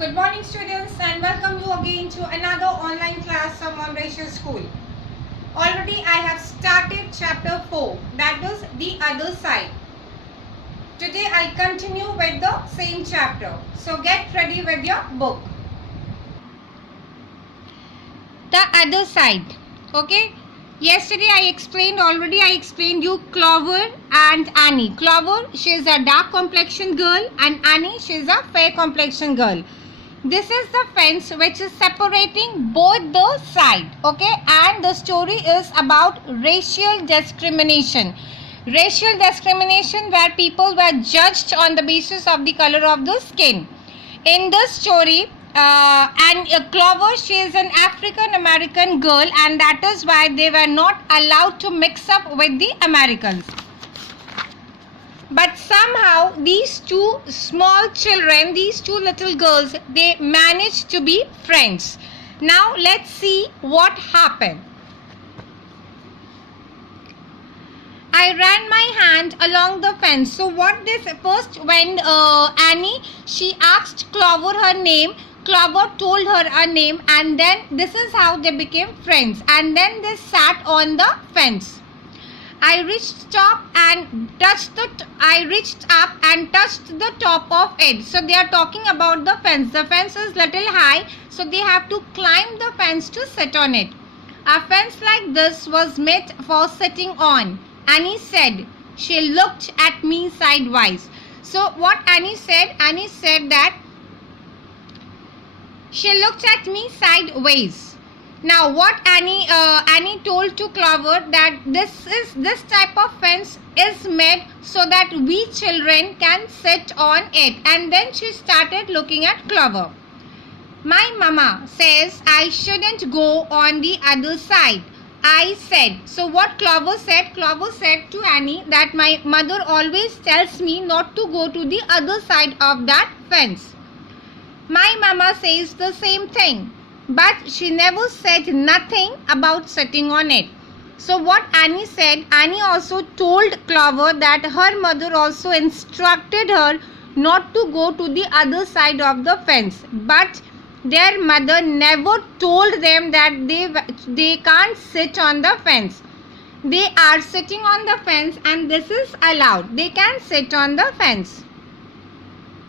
Good morning students and welcome you again to another online class from Monratio School. Already I have started chapter 4, that is the other side. Today I'll continue with the same chapter. So get ready with your book. The other side. Okay. Yesterday I explained you Clover and Annie. Clover, she is a dark complexion girl, and Annie, she is a fair complexion girl. This is the fence which is separating both the side. Okay, and the story is about racial discrimination. Racial discrimination where people were judged on the basis of the color of the skin. In this story, Clover, she is an African American girl, and that is why they were not allowed to mix up with the Americans. But somehow these two small children, these two little girls, they managed to be friends. Now let's see what happened. I ran my hand along the fence. So what this first, when Annie, she asked Clover her name, Clover told her a name, and then this is how they became friends, and then they sat on the fence. I reached up and touched the top of it. So they are talking about the fence. The fence is little high, so they have to climb the fence to sit on it. A fence like this was made for sitting on, Annie said. She looked at me sideways. So what Annie said that she looked at me sideways. Now what Annie told to Clover that this type of fence is made so that we children can sit on it, and then she started looking at Clover. My mama says I shouldn't go on the other side, I said. So what Clover said to Annie that my mother always tells me not to go to the other side of that fence. My mama says the same thing, but she never said nothing about sitting on it. So what Annie said, Annie also told Clover that her mother also instructed her not to go to the other side of the fence, but their mother never told them that they can't sit on the fence. They are sitting on the fence and this is allowed. They can sit on the fence.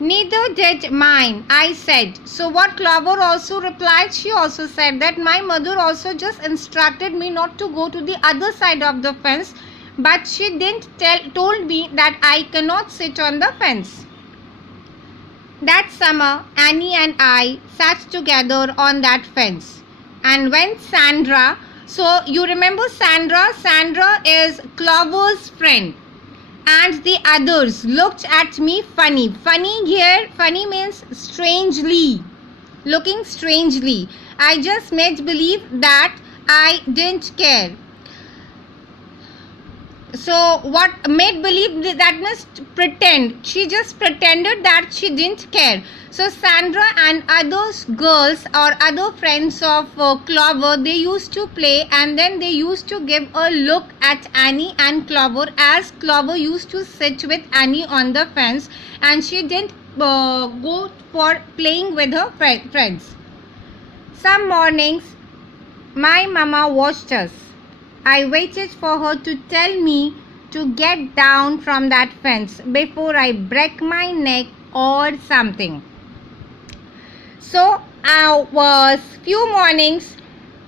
Neither did mine, I said. So what Clover also replied, she also said that my mother also just instructed me not to go to the other side of the fence, but she didn't told me that I cannot sit on the fence. That summer, Annie and I sat together on that fence. And when Sandra, so you remember Sandra is Clover's friend. And the others looked at me funny. Funny here, funny means strangely. Looking strangely. I just made believe that I didn't care. So what made believe, that means pretend. She just pretended that she didn't care. So Sandra and other girls or other friends of Clover, they used to play, and then they used to give a look at Annie and Clover, as Clover used to sit with Annie on the fence and she didn't go for playing with her friends. Some mornings my mama watched us. I waited for her to tell me to get down from that fence before I break my neck or something. So, few mornings,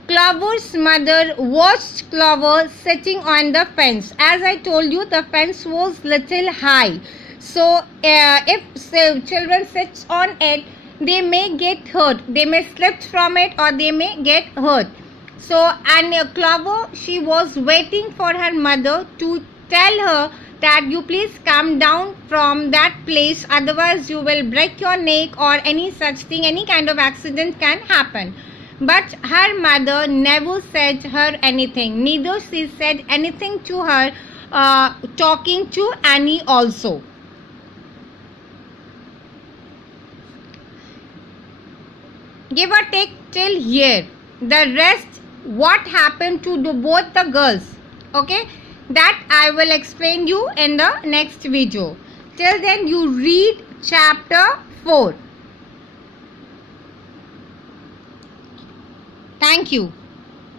Clover's mother watched Clover sitting on the fence. As I told you, the fence was little high. So, if children sit on it, they may get hurt. They may slip from it or they may get hurt. So, and Clover, she was waiting for her mother to tell her that you please come down from that place, otherwise you will break your neck or any such thing, any kind of accident can happen. But her mother never said her anything. Neither she said anything to her, talking to Annie also. Give or take till here. The rest, what happened to both the girls, okay, that I will explain you in the next video. Till then, you read chapter 4. Thank you.